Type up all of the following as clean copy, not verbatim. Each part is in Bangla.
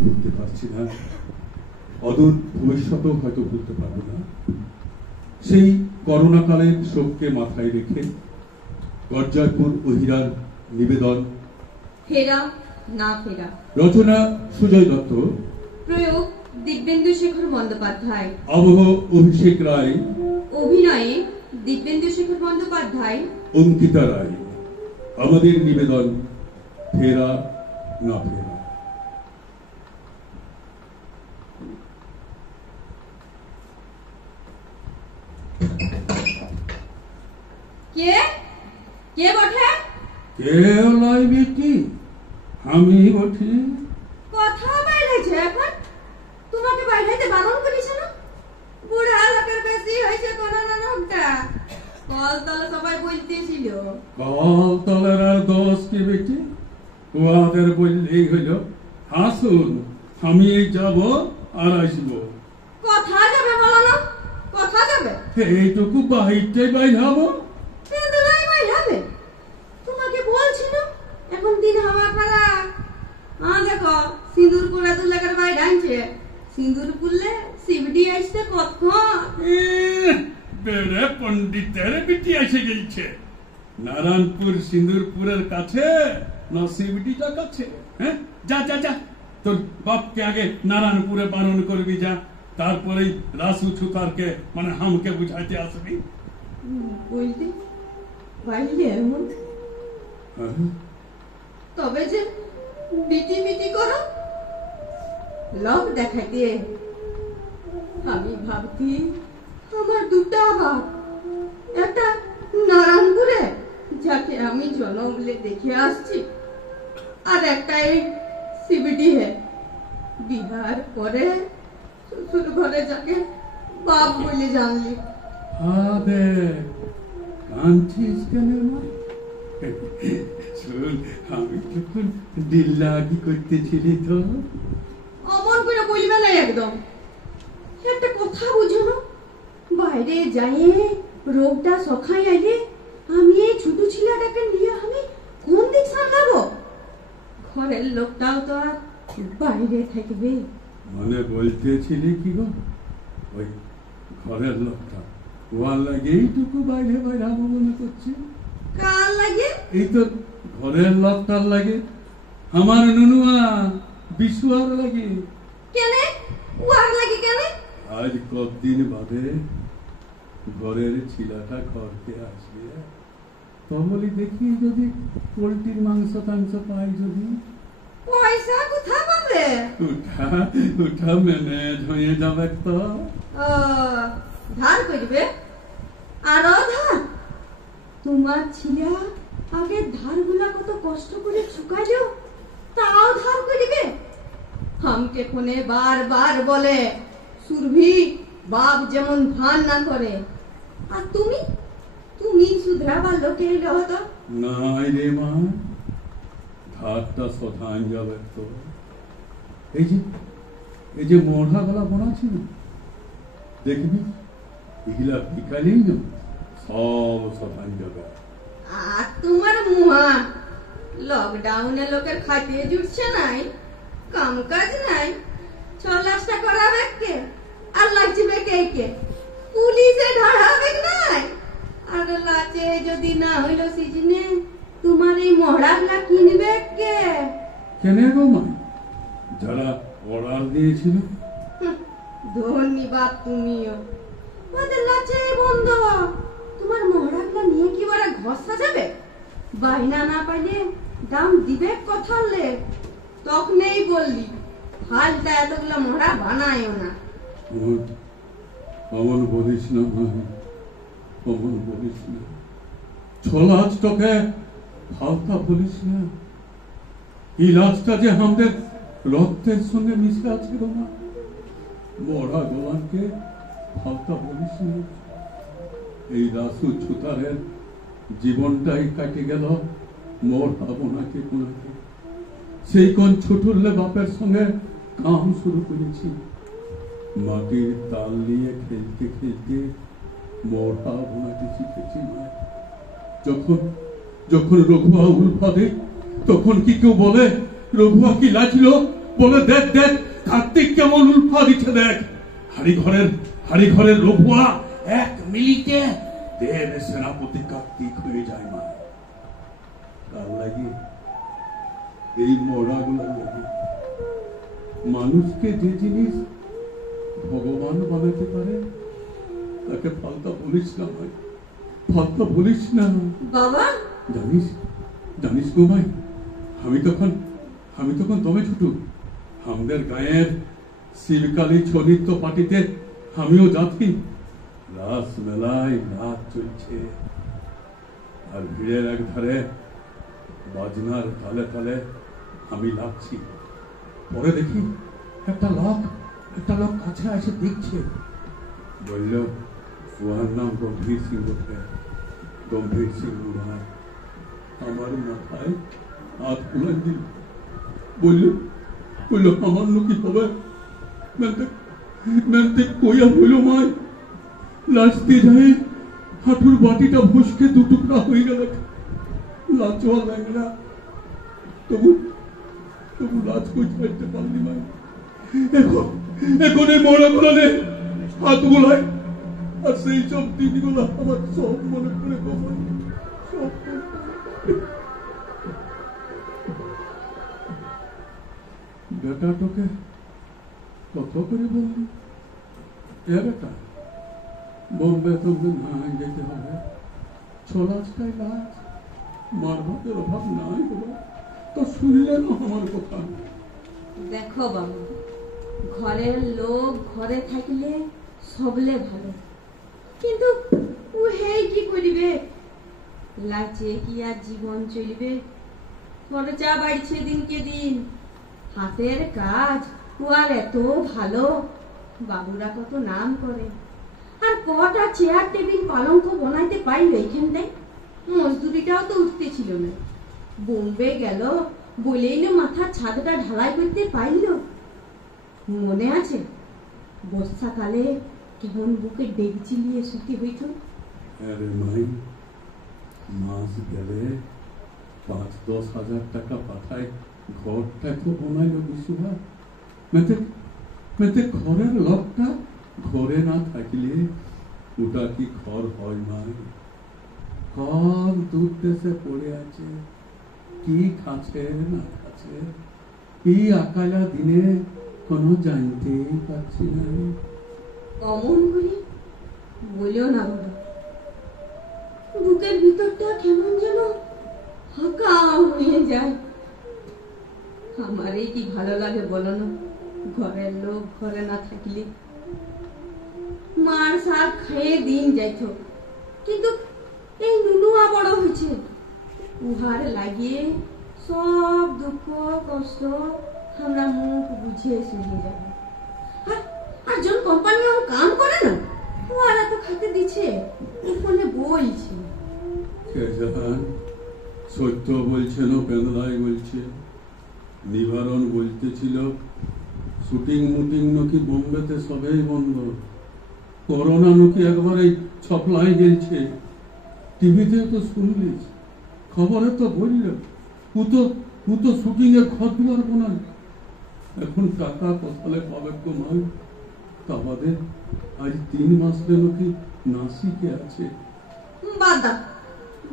ভুলতে পারছি না, অদূর ভবিষ্যতেও হয়তো ভুলতে পারবো না। সেই করোনাকালের শোককে মাথায় রেখে গর্জারপুর অহিরার নিবেদন ফেরা না ফেরা। রচনা সুজয় দত্ত, প্রয়োগ দিব্যেন্দু শেখর বন্দ্যোপাধ্যায়, আবহ অভিষেক রায়, অভিনয়ে দিব্যেন্দু শেখর বন্দ্যোপাধ্যায়, অঙ্কিতা রায়। আমাদের নিবেদন ফেরা না ফেরা। কে কে বটে? কে লাই বেটি? আমি বটি। কথা বাইরেছে এখন? তোমাকে বাইরেতে বারণ করিস না? বুড়া লোকের বেশি হয়েছে করোনা রোগটা। কলতল সবাই বলতেছিল। কলতলের আর দোষ কি বেটি? ওদের বললেই হইল আসুন, আমি যাব আর আসবো। কথা যাবে বলো না, কথা যাবে। এইটুকু বাহিরটাই বাইর হবো। তোমাকে বলছি না এখন দিন হাওয়া খারাপ। দেখো সিঁদুর করে দু লেখার বাইরে আনছে। সিঁদুর পুরলে সিবডি আসতে কতক্ষণ? বেড়ে পণ্ডিতের বিটি এসে গেছে। নারায়ণপুর সিঁদুরপুরের কাছে না সিবডিটা কাছে? হ্যাঁ, যা যা যা, তোর বাপকে আগে নারায়ণপুরে বারণ করবি যা, তারপরেই রাসু ছুতারকে মানে হামকে বুঝাইতে আসবি। বলতে পারলে এমন তবে যে বিটি বিটি করো লোক দেখাইতে। আমি ভাবতি আমার দুটা বাপ, একটা নারায়ণপুরে যাকে আমি জন্মলে দেখে আসছি, আর একটা এই সিবিডি হে বিহার পরে শ্বশুর ঘরে যাকে বাপ বলে জানলি। আদে কাঁদছিস কেন মা? শোন, আমি তখন ডিল্লাগি করতেছিলি তো। অমন করে বলবে না একদম। একটা কথা বুঝো না, বাইরে যাইয়ে রোগটা সখাই আইলে আমি এই ছোট ছেলেটাকে নিয়ে আমি কোন দিক সামলাবো? ঘরের লোকটাও তো আর বাইরে থাকবে। মানে বলতেছিলি কি গো, ওই ঘরের লোকটা ওয়ার লাগে এইটুকু বাইরে বাইরে হবো মনে করছি। কার লাগে? এই তো ঘরের লোকটার লাগে, আমার নুনুয়া বিশুয়ার লাগে। কেনে ওয়ার লাগে কেনে? আজ কতদিন বাদে ঘরের ছিলাটা ঘরকে আসবে, তবলি দেখি যদি পোল্ট্রির মাংস টাংস পাই। যদি পয়সা কোথা পাবে? উঠা উঠা ম্যানেজ হয়ে যাবে তো। ধার করবে? আরো ধার? তোমার ছেলে আগে ধারগুলা কত কষ্ট করে চুকাইলো, তাও ধার করবে? हमके ফোনে বারবার বলে সুরভি বাপ যেমন ধান না করে, আর তুমি তুমি শুধরাবার লোকে এলো হতো। নাই রে মা, ধারটা শোধান যাবে তো। এই যে মোড়া গলা বোনাছি না, দেখবি এগুলা বিকালেই না সব শোধান যাবে। আর তোমার মুহা লকডাউনে লোকের খাইতে জুটছে নাই, কাম কাজ নাই, 6 লাখটা করাবে কে? আর লাগবে কে কে? পুলিশে ধরাবে নাই? আর লাচে যদি না হইলো সিজনে তোমার এই মহড়াগুলা কিনবে কে? কেনে গো মা, যারা অর্ডার দিয়েছিল। ধন্যবাদ তুমিও। ওদের লাচে বন্ধ, তোমার মহড়াগুলা নিয়ে কি বড় ঘষা যাবে? বাইনা না পাইলে দাম দিবে কথালে, তখনই বললি হালটা এতগুলো মহড়া বানায়ও না। অমন বলিস না ভাই, অমন বলিস না। 6 লাখ টাকা হালকা বলিস না। এই লাশটা যে আমাদের রক্তের সঙ্গে মিশে আছে গো মা, মরা গোলানকে হালকা বলিস না। এই রাসু ছুতারের জীবনটাই কাটে গেল মোর ভাবনাকে কোনাকে। সেই কোন ছোটুল্লে বাপের সঙ্গে কাম শুরু করেছি, মাটির তাল নিয়ে খেলতে খেলতে মোর ভাবনাকে শিখেছি মা। যখন রঘুয়া উল্ফাদে, তখন কি কেউ বলে রঘুয়া কি লাচলো বলে দেখ দেখ কার্তিক কেমন উল্ফা দিচ্ছে দেখ, হাড়ি ঘরের রঘুয়া 1 মিনিটে দেব সেনাপতি কার্তিক হয়ে যায়। মা তার লাগে এই মরাগুলো লাগে মানুষকে যে জিনিস ভগবান বানাতে পারে তাকে ফালতা বলিস না ভাই, ফালতা বলিস না বাবা। জানিস গো ভাই, আমি তখন দমে ছুটু আমাদের গায়ের শিবকালী ছনিত্য পার্টিতে আমিও যাচ্ছি। রাস মেলায় রাত চলছে আর ভিড়ের এক ধারে বাজনার তালে তালে আমি লাগছি। পরে দেখি একটা লোক কাছে এসে দেখছে, বলল ওর নাম গম্ভীর সিং বটে, গম্ভীর সিং ভাই। আমার মাথায় হাত বুলাই দিল, বলল আমার কি হবে? মেনতে কইয়া হইল মাই লাচতে যায় হাঁটুর বাটিটা ভুসকে 2 টুকরা হয়ে গেল। লাচোয়া ল্যাংড়া, তবু লাচ কই ছাড়তে পারলি মাই। এখন এই মরা গুলানে হাত বুলাই আর সেই সব দিনগুলো আমার সব মনে পড়ে কমাই, সব বেটাটাকে কত করে বললি, এ বেটা বোম্বে তোমরা না যেতে হবে, ছোলাচটাই লাচ, মারভাতের অভাব নাই বাবা। তো শুনলে না আমার কথা। দেখো বাবু, ঘরের লোক ঘরে থাকলে সবলে ভালো, কিন্তু ও হেই কি করিবে? লাচে কি আর জীবন চলবে? খরচা বাড়ছে দিনকে দিন, হাতের কাজ ও আর এত ভালো, বাবুরা কত নাম করে, আর কটা চেয়ার টেবিল পালঙ্ক বানাইতে পাইল এইখানটায়? মজদুরিটাও তো উঠতে ছিল না। বোম্বে গেল বলেই না মাথার ছাদটা ঢালাই করতে পাইল। মনে আছে বর্ষাকালে কেমন বুকে ডেকচি নিয়ে শুতে হইত? আরে মাই, মাস গেলে 5-10 হাজার টাকা পাঠায় ঘরটা তো বানাইল বিশুভা। মেতে ঘরের লোকটা ঘরে না থাকলে ওটা কি ঘর হয় মাই? ঘর দূর দেশে পড়ে আছে, কি খাচ্ছে না খাচ্ছে, এই আকালা দিনে কোনো জানতেই পারছি না। অমন করে বলিও না বাবা, বুকের ভিতরটা কেমন যেন হাঁকা হয়ে যায়। আমারই কি ভালো লাগে বলো না, ঘরের লোক ঘরে না থাকলে। মার শাক খেয়ে দিন যাইত, কিন্তু এই নুনুয়া বড় হয়েছে, উহার লাগিয়ে সব দুঃখ কষ্ট আমরা মুখ বুঝিয়ে শুনে যাব। আর জন কোম্পানি ও কাম করে না, ওরা তো খাতে দিচ্ছে, ফোনে বলছে। সত্য বলছে না পেনলাই বলছে, নিবারণ বলতেছিল শুটিং মুটিং নাকি বোম্বেতে সবেই বন্ধ, করোনা নাকি একবারে ছপলাই গেলছে। টিভিতে তো শুনলিস, খবরে তো বলল ও তো শুটিং এর ঘর দুয়ার বানাল। এখন টাকা কোথালে পাবে কমাল? তা বাদে আজ 3 মাস নাকি নাসিকে আছে।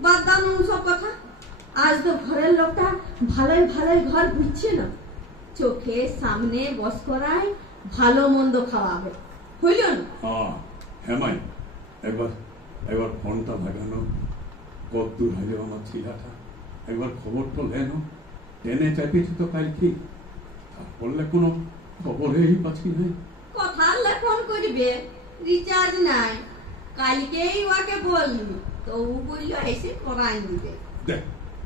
বাদাম সব কথা। আজ তো ঘরের লোকটা ভালোই ঘর বুঝছে না, চোখের সামনে বস করায় ভালো মন্দ খাওয়াবে, হইল না? হ্যাঁ মাই, একবার ফোনটা লাগানো, কত দূর হইল আমার ছিলাটা, একবার খবর তো লেন। ট্রেনে চাপিয়েছি তো কালকে, তারপরলে কোনো খবরেই পাচ্ছি নাই। কথা ফোন করবে, রিচার্জ নাই, কালকেই ওকে বললি তো ও বলল এসে করাই নিবে।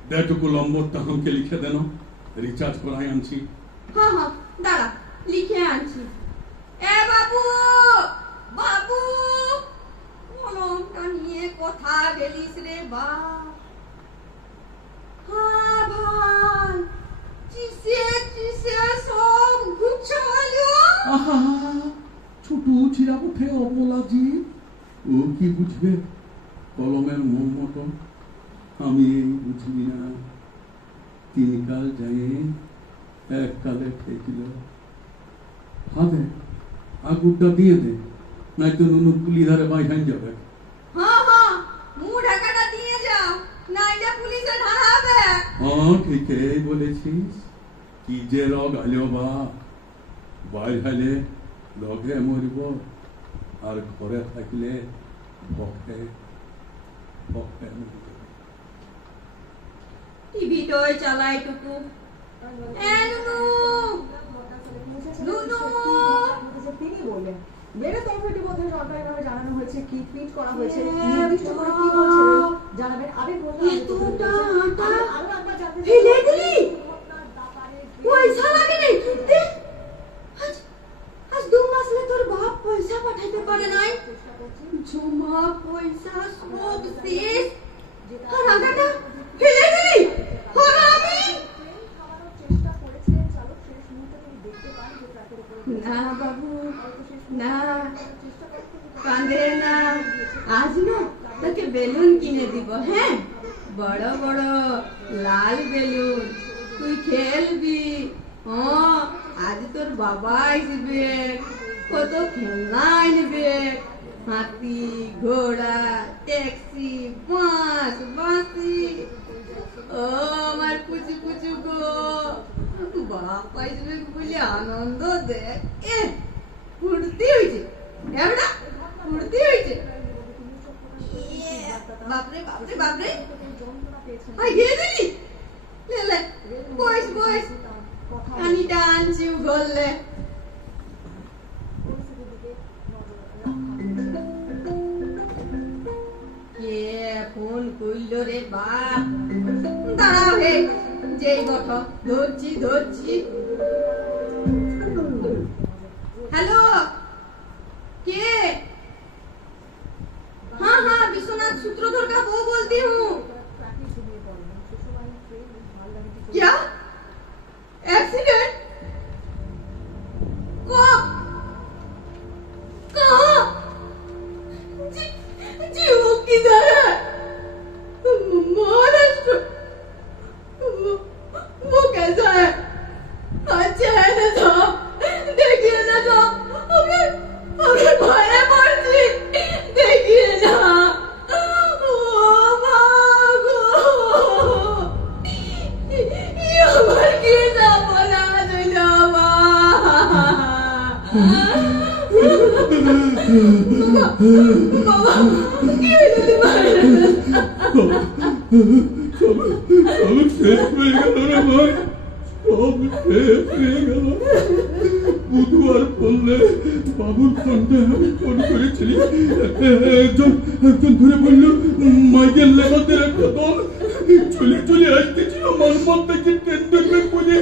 দেটুকু নম্বরটা আমাকে লিখে দেন, রিচার্জ করাই আনছি। হ্যাঁ দাঁড়া, লিখে আনছি। এ বাবু কলমটা নিয়ে কথা বলিস রে বাপ। হ্যাঁ ভাই, চিসে সব গুছালো। আহা, ছোট ছিড়া উঠে অবলাজি, ও কি বুঝবে কলমের মন মতন? আমি এই বুঝি না। 3 কাল যাই এককালে ঠেকিল। হাতে আগুরটা দিয়ে দে, নাই তো নুনু পুলি ধারে বাইখান যাবে। হ্যাঁ হ্যাঁ, মুখ ঢাকাটা দিয়ে যাও, নাইলে পুলিশে ধরা হবে। হ্যাঁ ঠিকই বলেছিস। কি যে রোগ আলো বা, বাইর হলে রগে মরিব, আর ঘরে থাকলে ভকে ভকে মরিব। টিভিটাই চালাই টুকু। তিনি বললেন মেরে তরফে ইতিমধ্যে সরকারিভাবে জানানো হয়েছে কি টুইট করা হয়েছে, নির্দিষ্ট করে কি বলছে জানাবেন। আবেগ পয়সা লাগে নাই, আজ 2 মাস ধরে তোর বাপ পয়সা পাঠাইতে পারে নাই। জমা পয়সা সব শেষ, আর আগাটা ফেলে দিলি। হারামি! না বাবু না, কাঁদে না। আজ না তোকে বেলুন কিনে দিব। হ্যাঁ, বড় বড় লাল বেলুন, তুই খেলবি। আজ তোর বাবা আসবে, কত খেলনা আনবে। হাতি, ঘোড়া, ট্যাক্সি, বাস, বাসি। ও আমার পুচু পুচু গো, বাপ আসবে বলে আনন্দ দেখ। ফুর্তি হয়েছে, ফুর্তি হয়েছে। বাপরে বাপরে বাপরে, বয়স বয়স কানিটা আনছি ঘরলে। কে ফোন করল রে বাপ? দাঁড়াও হে, যেই বটো ধরছি ধরছি। हेलो, के? हाँ हाँ, विश्वनाथ सूत्रधर का वो बोलती हूँ। क्या एक्सीडेंट? कब? कहाँ? जी वो किधर है? महाराष्ट्र। वो कैसा है? अच्छा है ना साहब? देखिए ना साहब, अबे भाई मर्जी, देखिए ना। ओ भागो, ये मर के ना बना देना। बाबा ये नहीं मारे। सब शेष में गलो रे भाई, सब शेष में गलो। বুধবার বললে বাবুর ফোনটা আমি ফোন করেছিলি, একজন ধরে বলল মাইকেল লেখাতে একটা দল চলে চলে আসতেছিল মানপথ থেকে ট্রেন ধরবে বলে।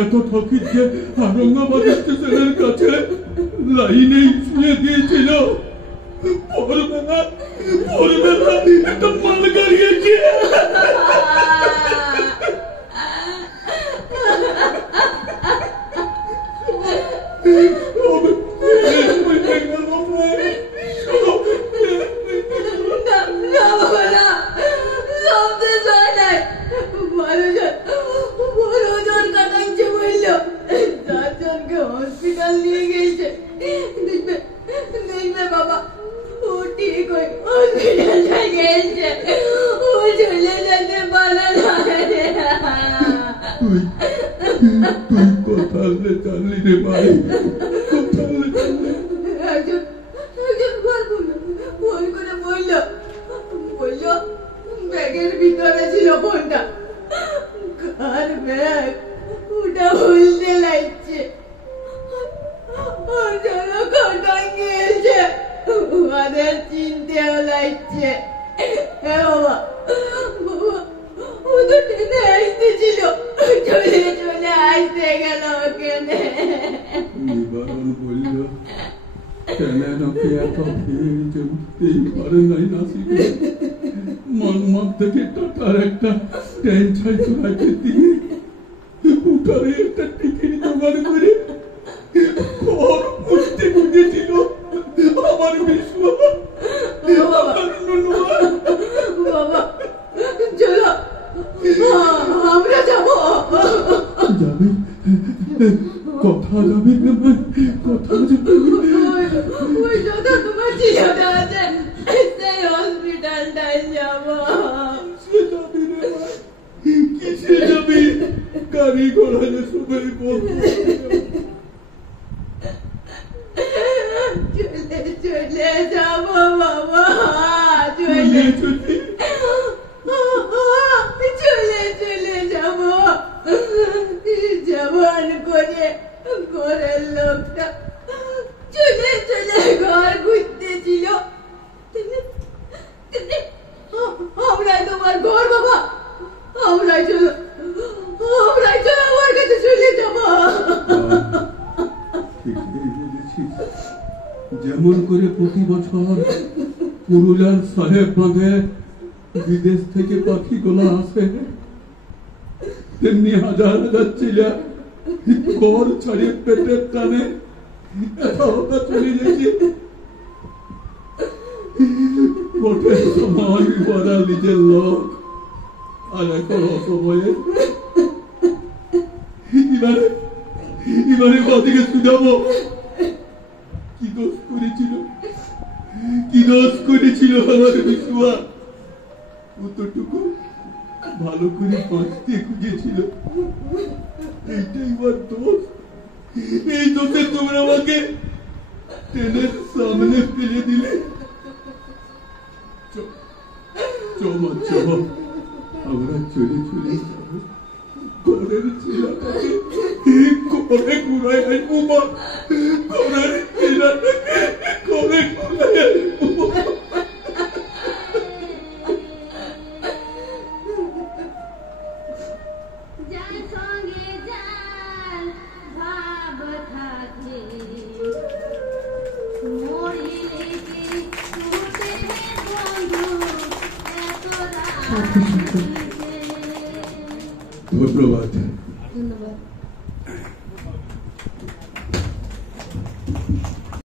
এত ঠকির যে আরঙ্গাবাদ স্টেশনের কাছে লাইনে শুয়ে দিয়েছিল। ভোরবেলা একটা মাল গাড়ি গিয়ে हॉस्पिटल लिए गए देखबे बाबा, वो ठीक हो हॉस्पिटल जाए गए, वो चले जाते पाला ना रे। তুই কোথালে চালি রে ভাই, কোথালে চালি? একজন ফোন করে বললো ব্যাগের ভিতরে ছিল ফোনটা। কার ব্যাগ ওটা বলতে লাগছে, আর যারা খাটা গিয়েছে ওদের চিনতেও লাগছে। হ্যাঁ বাবা, ও তো ট্রেনে আসতেছিল, চলে চলে আসতে গেল ওখানে। নিবারণ বলল ট্রেনের ওকে এত ভিড় যে উঠতেই পারে নাই নাসিকে। মনমত থেকে টাটার একটা ট্রেন ছাইছড়াকে দিয়ে উঠারে একটা টিকিট জোগাড় করে ঘর খুঁজতে খুঁজেছিল আমার বিশ্বনাথ। বাবা চলো আমরা যাবো। কথা যাবে না ভাই, কথা যাবে না। ওই যত তোমার ছেলেটা আছে সেই হসপিটালটায় যাব। সে যাবি রে ভাই, কিসে যাবি? গাড়ি ঘোড়া যে সবাই বলতো চলে যাব বাবা, চলে চলে চলে যাব। জবান করে ঘরের লোকটা চলে ঘর ঘুরতেছিল, আমরাই তোমার ঘর বাবা, আমরাই চলো আমার কাছে চলে যাব। ঠিকই বলেছিস। যেমন করে প্রতি বছর পুরুলিয়ার সাহেব বাঁধে বিদেশ থেকে পাখিগুলো আসে, তেমনি হাজার হাজার ছেলে ঘর ছাড়িয়ে পেটের টানে একা চলে গেছে। ভোটের সময় ওরা নিজের লোক, আর এখন অসময়ে এবারে বাদিকে শুধাবো কি দোষ করেছিল আমার বিশুয়া। কতটুকু ভালো করে বাঁচতে খুঁজেছিল, এইটাই আমার দোষ। এই দোষে তোমরা আমাকে ট্রেনের সামনে ফেলে দিলে। আমরা চলে যাবো, ঘরের ছেলেটাকে করে ঘুরাই আসবো মা, ঘরের ছেলেটাকে করে ঘুরাই আসবো। ধন্যবাদ।